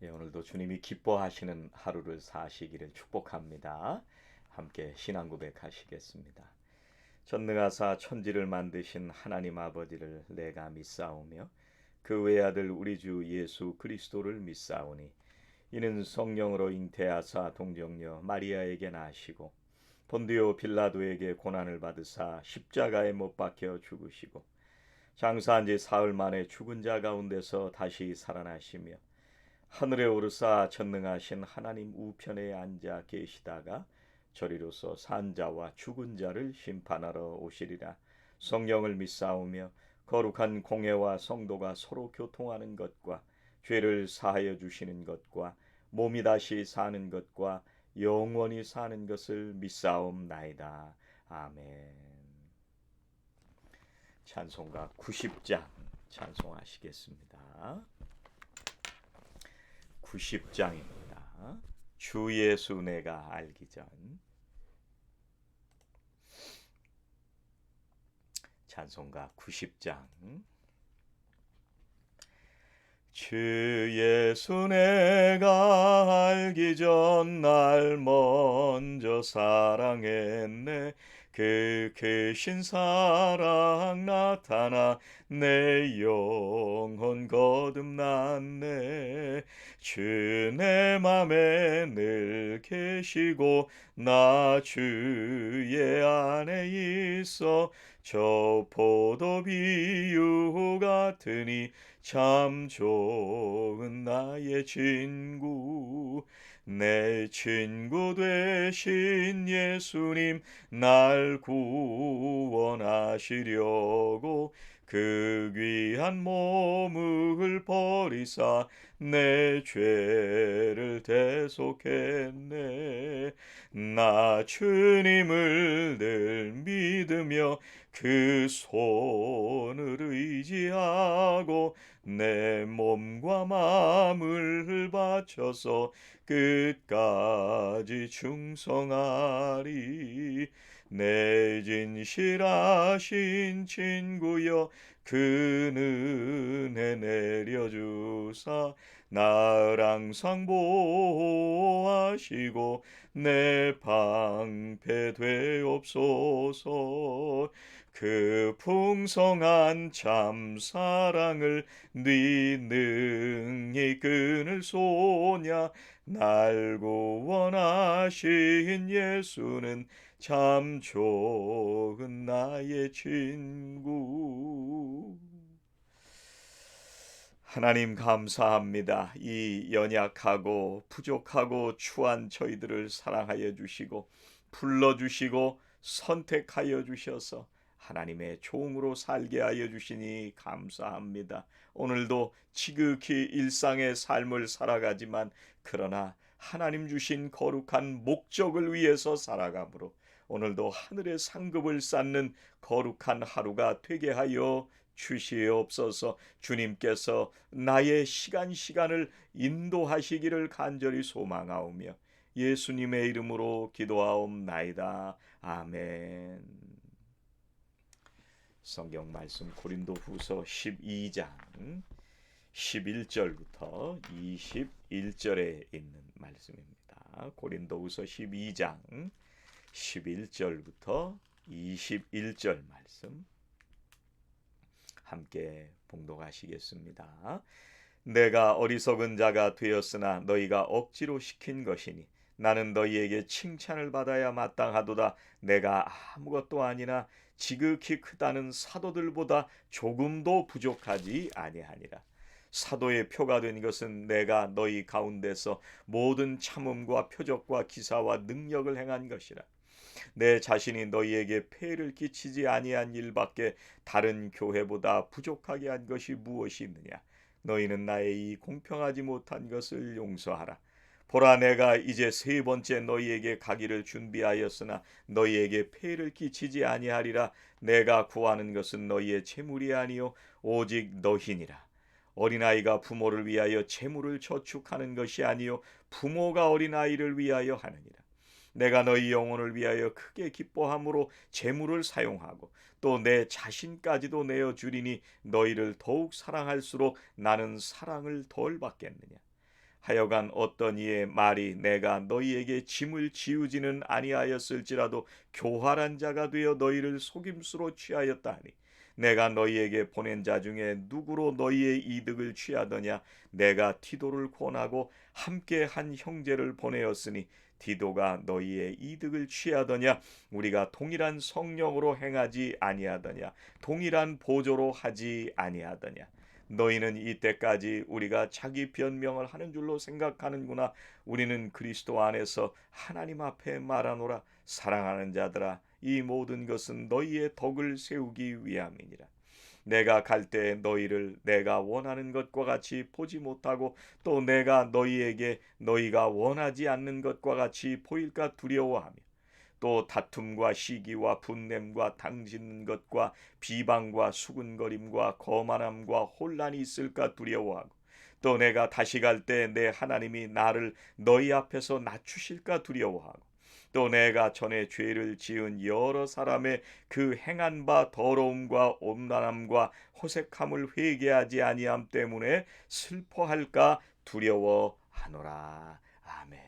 오늘도 주님이 기뻐하시는 하루를 사시기를 축복합니다. 함께 신앙 고백하시겠습니다. 전능하사 천지를 만드신 하나님 아버지를 내가 믿사오며 그 외아들 우리 주 예수 그리스도를 믿사오니 이는 성령으로 잉태하사 동정녀 마리아에게 나시고 본디오 빌라도에게 고난을 받으사 십자가에 못 박혀 죽으시고 장사한 지 사흘 만에 죽은 자 가운데서 다시 살아나시며 하늘에 오르사 전능하신 하나님 우편에 앉아 계시다가 저리로서 산자와 죽은 자를 심판하러 오시리라. 성령을 믿사오며 거룩한 공회와 성도가 서로 교통하는 것과 죄를 사하여 주시는 것과 몸이 다시 사는 것과 영원히 사는 것을 믿사옵나이다. 아멘. 찬송가 90장 찬송하시겠습니다. 90장입니다. 주 예수 내가 알기 전. 찬송가 90장. 주 예수 내가 알기 전 날 먼저 사랑했네. 그 크신 사랑 나타나 내 영혼 거듭났네. 주 내 맘에 늘 계시고 나 주의 안에 있어 저 포도 비유 같으니 참 좋은 나의 친구. 내 친구 되신 예수님 날 구원하시려고 그 귀한 몸을 버리사 내 죄를 대속했네. 나 주님을 늘 믿으며 그 손을 의지하고 내 몸과 마음을 바쳐서 끝까지 충성하리. 내 진실하신 친구여 그 은혜 내려주사 날 항상 보호하시고 내 방패 되옵소서. 그 풍성한 참 사랑을 네 능히 끊을 소냐. 날 구원하신 예수는 참 좋은 나의 친구. 하나님 감사합니다. 이 연약하고 부족하고 추한 저희들을 사랑하여 주시고 불러주시고 선택하여 주셔서 하나님의 종으로 살게 하여 주시니 감사합니다. 오늘도 지극히 일상의 삶을 살아가지만 그러나 하나님 주신 거룩한 목적을 위해서 살아가므로 오늘도 하늘의 상급을 쌓는 거룩한 하루가 되게 하여 주시옵소서. 주님께서 나의 시간을 인도하시기를 간절히 소망하오며 예수님의 이름으로 기도하옵나이다. 아멘. 성경 말씀 고린도후서 12장 11절부터 21절에 있는 말씀입니다. 고린도후서 12장 11절부터 21절 말씀 함께 봉독하시겠습니다. 내가 어리석은 자가 되었으나 너희가 억지로 시킨 것이니 나는 너희에게 칭찬을 받아야 마땅하도다. 내가 아무것도 아니나 지극히 크다는 사도들보다 조금도 부족하지 아니하니라. 사도의 표가 된 것은 내가 너희 가운데서 모든 참음과 표적과 기사와 능력을 행한 것이라. 내 자신이 너희에게 폐를 끼치지 아니한 일밖에 다른 교회보다 부족하게 한 것이 무엇이 있느냐. 너희는 나의 이 공평하지 못한 것을 용서하라. 보라, 내가 이제 세 번째 너희에게 가기를 준비하였으나 너희에게 폐를 끼치지 아니하리라. 내가 구하는 것은 너희의 재물이 아니요 오직 너희니라. 어린아이가 부모를 위하여 재물을 저축하는 것이 아니요 부모가 어린아이를 위하여 하느니라. 내가 너희 영혼을 위하여 크게 기뻐함으로 재물을 사용하고 또 내 자신까지도 내어주리니 너희를 더욱 사랑할수록 나는 사랑을 덜 받겠느냐. 하여간 어떤 이의 말이 내가 너희에게 짐을 지우지는 아니하였을지라도 교활한 자가 되어 너희를 속임수로 취하였다 하니 내가 너희에게 보낸 자 중에 누구로 너희의 이득을 취하더냐. 내가 디도를 권하고 함께 한 형제를 보내었으니 디도가 너희의 이득을 취하더냐. 우리가 동일한 성령으로 행하지 아니하더냐. 동일한 보조로 하지 아니하더냐. 너희는 이때까지 우리가 자기 변명을 하는 줄로 생각하는구나. 우리는 그리스도 안에서 하나님 앞에 말하노라. 사랑하는 자들아, 이 모든 것은 너희의 덕을 세우기 위함이니라. 내가 갈 때 너희를 내가 원하는 것과 같이 보지 못하고 또 내가 너희에게 너희가 원하지 않는 것과 같이 보일까 두려워하며 또 다툼과 시기와 분냄과 당짓는 것과 비방과 수군거림과 거만함과 혼란이 있을까 두려워하고 또 내가 다시 갈 때 내 하나님이 나를 너희 앞에서 낮추실까 두려워하고 또 내가 전에 죄를 지은 여러 사람의 그 행한 바 더러움과 온난함과 호색함을 회개하지 아니함 때문에 슬퍼할까 두려워하노라. 아멘.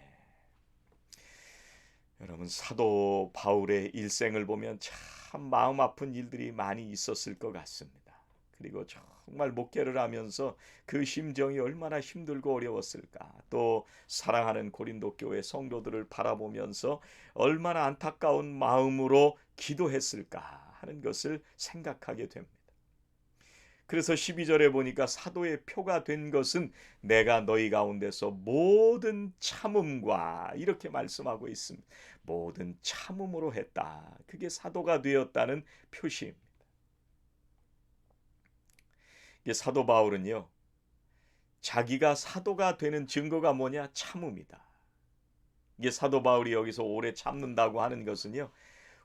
여러분, 사도 바울의 일생을 보면 참 마음 아픈 일들이 많이 있었을 것 같습니다. 그리고 정말 목회를 하면서 그 심정이 얼마나 힘들고 어려웠을까. 또 사랑하는 고린도 교회 성도들을 바라보면서 얼마나 안타까운 마음으로 기도했을까 하는 것을 생각하게 됩니다. 그래서 12절에 보니까 사도의 표가 된 것은 내가 너희 가운데서 모든 참음과 이렇게 말씀하고 있습니다. 모든 참음으로 했다. 그게 사도가 되었다는 표시입니다. 이게 사도 바울은요, 자기가 사도가 되는 증거가 뭐냐? 참음이다. 이게 사도 바울이 여기서 오래 참는다고 하는 것은요,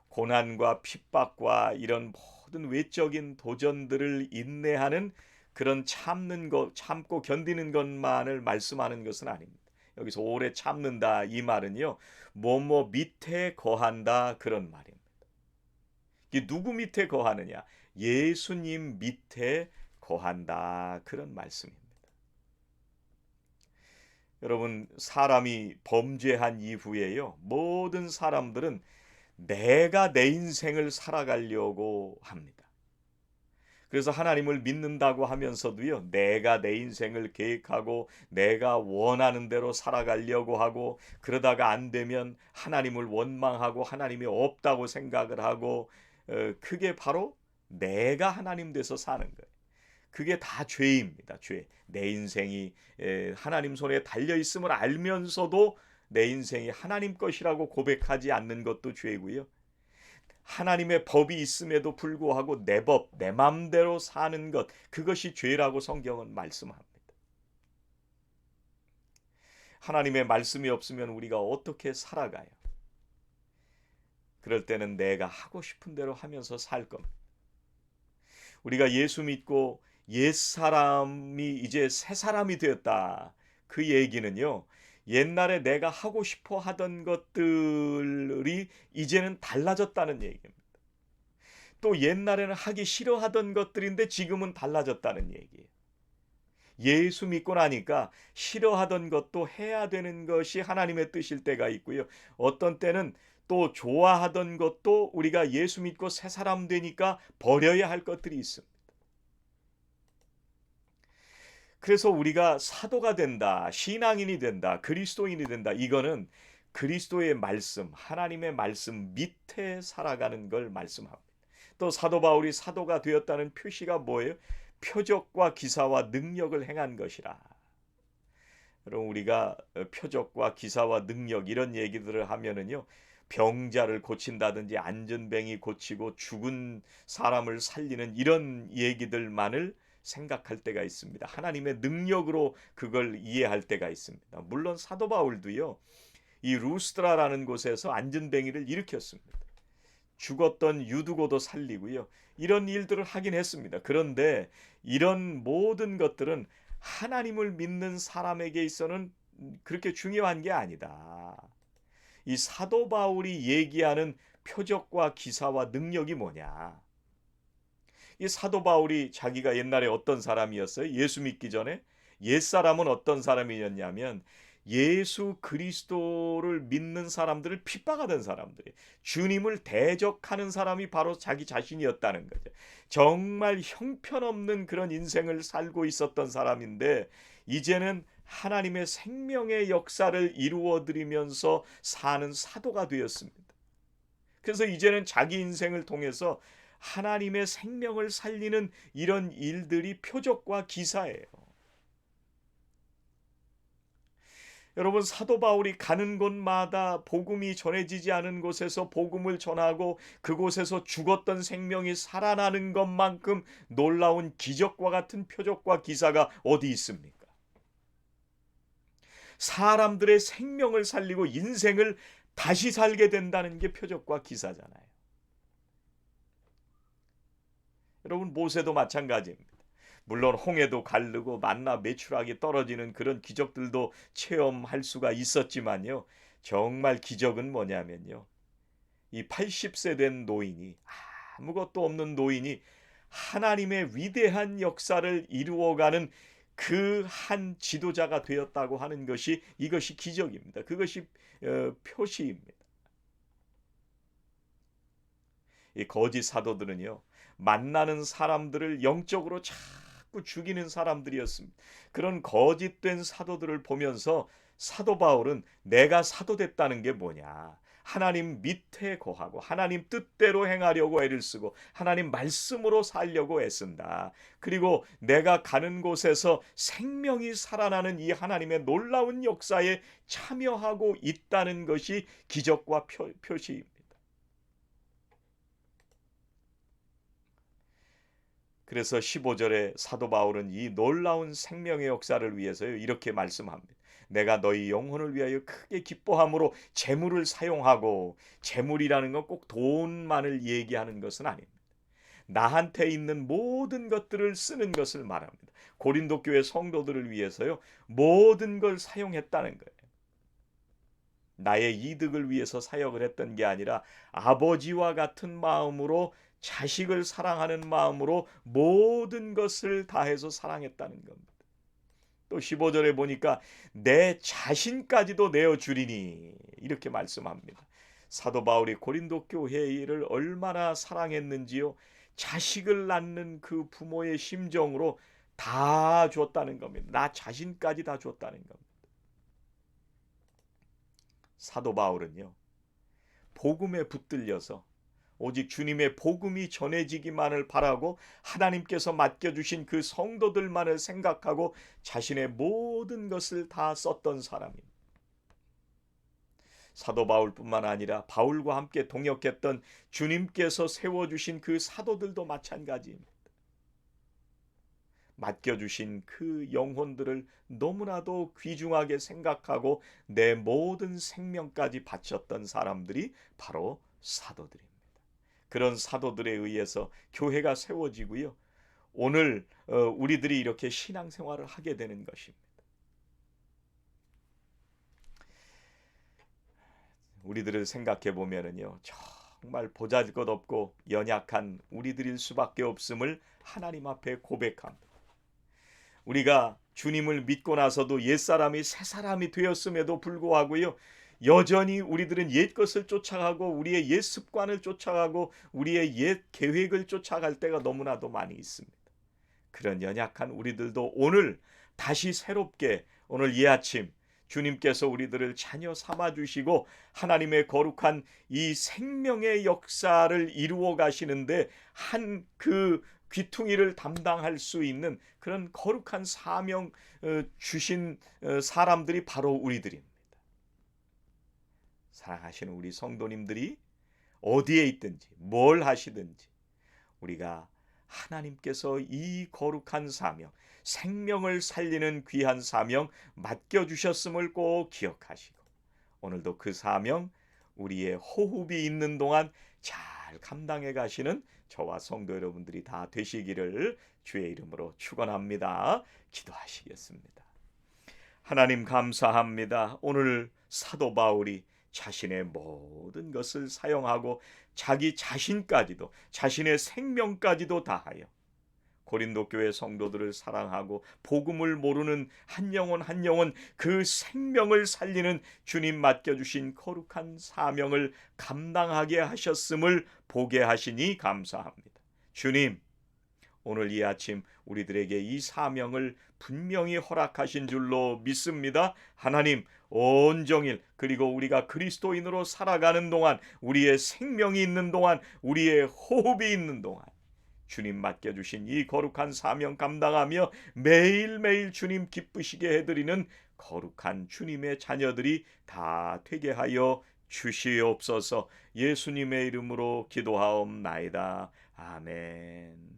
고난과 핍박과 이런 모든 외적인 도전들을 인내하는 그런 참는 것, 참고 견디는 것만을 말씀하는 것은 아닙니다. 여기서 오래 참는다 이 말은요, 뭐뭐 밑에 거한다 그런 말입니다. 이게 누구 밑에 거하느냐? 예수님 밑에 거한다 그런 말씀입니다. 여러분, 사람이 범죄한 이후에요, 모든 사람들은 내가 내 인생을 살아가려고 합니다. 그래서 하나님을 믿는다고 하면서도요, 내가 내 인생을 계획하고 내가 원하는 대로 살아가려고 하고 그러다가 안 되면 하나님을 원망하고 하나님이 없다고 생각을 하고 그게 바로 내가 하나님 돼서 사는 거예요. 그게 다 죄입니다. 죄. 내 인생이 하나님 손에 달려 있음을 알면서도 내 인생이 하나님 것이라고 고백하지 않는 것도 죄고요. 하나님의 법이 있음에도 불구하고 내 법, 내 맘대로 사는 것, 그것이 죄라고 성경은 말씀합니다. 하나님의 말씀이 없으면 우리가 어떻게 살아가요? 그럴 때는 내가 하고 싶은 대로 하면서 살 겁니다. 우리가 예수 믿고 옛사람이 이제 새 사람이 되었다. 그 얘기는요, 옛날에 내가 하고 싶어 하던 것들이 이제는 달라졌다는 얘기입니다. 또 옛날에는 하기 싫어하던 것들인데 지금은 달라졌다는 얘기예요. 예수 믿고 나니까 싫어하던 것도 해야 되는 것이 하나님의 뜻일 때가 있고요. 어떤 때는 또 좋아하던 것도 우리가 예수 믿고 새 사람 되니까 버려야 할 것들이 있습니다. 그래서 우리가 사도가 된다, 신앙인이 된다, 그리스도인이 된다. 이거는 그리스도의 말씀, 하나님의 말씀 밑에 살아가는 걸 말씀합니다. 또 사도 바울이 사도가 되었다는 표시가 뭐예요? 표적과 기사와 능력을 행한 것이라. 여러분, 우리가 표적과 기사와 능력 이런 얘기들을 하면은요, 병자를 고친다든지 안전뱅이 고치고 죽은 사람을 살리는 이런 얘기들만을 생각할 때가 있습니다. 하나님의 능력으로 그걸 이해할 때가 있습니다. 물론 사도 바울도요, 이 루스드라라는 곳에서 안전뱅이를 일으켰습니다. 죽었던 유두고도 살리고요, 이런 일들을 하긴 했습니다. 그런데 이런 모든 것들은 하나님을 믿는 사람에게 있어서는 그렇게 중요한 게 아니다. 이 사도 바울이 얘기하는 표적과 기사와 능력이 뭐냐? 이 사도 바울이 자기가 옛날에 어떤 사람이었어요? 예수 믿기 전에 옛사람은 어떤 사람이었냐면 예수 그리스도를 믿는 사람들을 핍박하던 사람들이, 주님을 대적하는 사람이 바로 자기 자신이었다는 거죠. 정말 형편없는 그런 인생을 살고 있었던 사람인데 이제는 하나님의 생명의 역사를 이루어 드리면서 사는 사도가 되었습니다. 그래서 이제는 자기 인생을 통해서 하나님의 생명을 살리는 이런 일들이 표적과 기사예요. 여러분, 사도 바울이 가는 곳마다 복음이 전해지지 않은 곳에서 복음을 전하고 그곳에서 죽었던 생명이 살아나는 것만큼 놀라운 기적과 같은 표적과 기사가 어디 있습니까? 사람들의 생명을 살리고 인생을 다시 살게 된다는 게 표적과 기사잖아요. 여러분, 모세도 마찬가지입니다. 물론 홍해도 가르고 만나 메추라기 떨어지는 그런 기적들도 체험할 수가 있었지만요. 정말 기적은 뭐냐면요. 이 80세 된 노인이, 아무것도 없는 노인이 하나님의 위대한 역사를 이루어가는 그 한 지도자가 되었다고 하는 것이, 이것이 기적입니다. 그것이 표시입니다. 이 거짓 사도들은요, 만나는 사람들을 영적으로 자꾸 죽이는 사람들이었습니다. 그런 거짓된 사도들을 보면서 사도 바울은 내가 사도 됐다는 게 뭐냐, 하나님 밑에 거하고 하나님 뜻대로 행하려고 애를 쓰고 하나님 말씀으로 살려고 애쓴다. 그리고 내가 가는 곳에서 생명이 살아나는 이 하나님의 놀라운 역사에 참여하고 있다는 것이 기적과 표시입니다. 그래서 15절에 사도 바울은 이 놀라운 생명의 역사를 위해서요, 이렇게 말씀합니다. 내가 너희 영혼을 위하여 크게 기뻐함으로 재물을 사용하고, 재물이라는 건 꼭 돈만을 얘기하는 것은 아닙니다. 나한테 있는 모든 것들을 쓰는 것을 말합니다. 고린도 교회 성도들을 위해서요, 모든 걸 사용했다는 거예요. 나의 이득을 위해서 사역을 했던 게 아니라 아버지와 같은 마음으로, 자식을 사랑하는 마음으로 모든 것을 다해서 사랑했다는 겁니다. 또 15절에 보니까 내 자신까지도 내어주리니, 이렇게 말씀합니다. 사도 바울이 고린도 교회를 얼마나 사랑했는지요, 자식을 낳는 그 부모의 심정으로 다 줬다는 겁니다. 나 자신까지 다 줬다는 겁니다. 사도 바울은요, 복음에 붙들려서 오직 주님의 복음이 전해지기만을 바라고 하나님께서 맡겨주신 그 성도들만을 생각하고 자신의 모든 것을 다 썼던 사람입니다. 사도 바울뿐만 아니라 바울과 함께 동역했던 주님께서 세워주신 그 사도들도 마찬가지입니다. 맡겨주신 그 영혼들을 너무나도 귀중하게 생각하고 내 모든 생명까지 바쳤던 사람들이 바로 사도들입니다. 그런 사도들에 의해서 교회가 세워지고요, 오늘 우리들이 이렇게 신앙생활을 하게 되는 것입니다. 우리들을 생각해 보면은요, 정말 보잘것없고 연약한 우리들일 수밖에 없음을 하나님 앞에 고백합니다. 우리가 주님을 믿고 나서도 옛사람이 새사람이 되었음에도 불구하고요, 여전히 우리들은 옛 것을 쫓아가고 우리의 옛 습관을 쫓아가고 우리의 옛 계획을 쫓아갈 때가 너무나도 많이 있습니다. 그런 연약한 우리들도 오늘 다시 새롭게, 오늘 이 아침 주님께서 우리들을 자녀 삼아 주시고 하나님의 거룩한 이 생명의 역사를 이루어 가시는데 한 그 귀퉁이를 담당할 수 있는 그런 거룩한 사명 주신 사람들이 바로 우리들입니다. 사랑하시는 우리 성도님들이 어디에 있든지 뭘 하시든지 우리가 하나님께서 이 거룩한 사명, 생명을 살리는 귀한 사명 맡겨주셨음을 꼭 기억하시고 오늘도 그 사명 우리의 호흡이 있는 동안 잘 감당해 가시는 저와 성도 여러분들이 다 되시기를 주의 이름으로 축원합니다. 기도하시겠습니다. 하나님 감사합니다. 오늘 사도 바울이 자신의 모든 것을 사용하고 자기 자신까지도, 자신의 생명까지도 다하여 고린도 교회 성도들을 사랑하고 복음을 모르는 한 영혼 한 영혼 그 생명을 살리는 주님 맡겨주신 거룩한 사명을 감당하게 하셨음을 보게 하시니 감사합니다. 주님, 오늘 이 아침 우리들에게 이 사명을 분명히 허락하신 줄로 믿습니다. 하나님, 온종일 그리고 우리가 그리스도인으로 살아가는 동안, 우리의 생명이 있는 동안, 우리의 호흡이 있는 동안 주님 맡겨주신 이 거룩한 사명 감당하며 매일매일 주님 기쁘시게 해드리는 거룩한 주님의 자녀들이 다 되게 하여 주시옵소서. 예수님의 이름으로 기도하옵나이다. 아멘.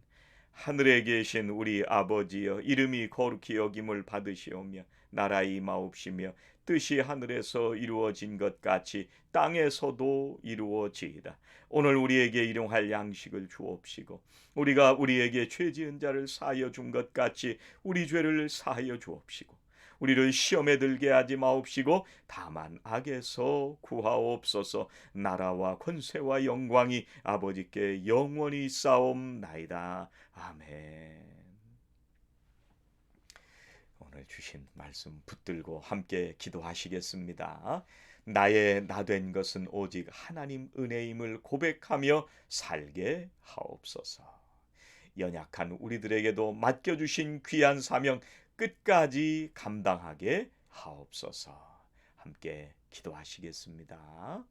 하늘에 계신 우리 아버지여, 이름이 거룩히 여김을 받으시오며 나라 임하옵시며 뜻이 하늘에서 이루어진 것 같이 땅에서도 이루어지이다. 오늘 우리에게 일용할 양식을 주옵시고 우리가 우리에게 죄 지은 자를 사하여 준 것 같이 우리 죄를 사하여 주옵시고 우리를 시험에 들게 하지 마옵시고 다만 악에서 구하옵소서. 나라와 권세와 영광이 아버지께 영원히 있사옵나이다. 아멘. 오늘 주신 말씀 붙들고 함께 기도하시겠습니다. 나의 나 된 것은 오직 하나님 은혜임을 고백하며 살게 하옵소서. 연약한 우리들에게도 맡겨주신 귀한 사명 끝까지 감당하게 하옵소서. 함께 기도하시겠습니다.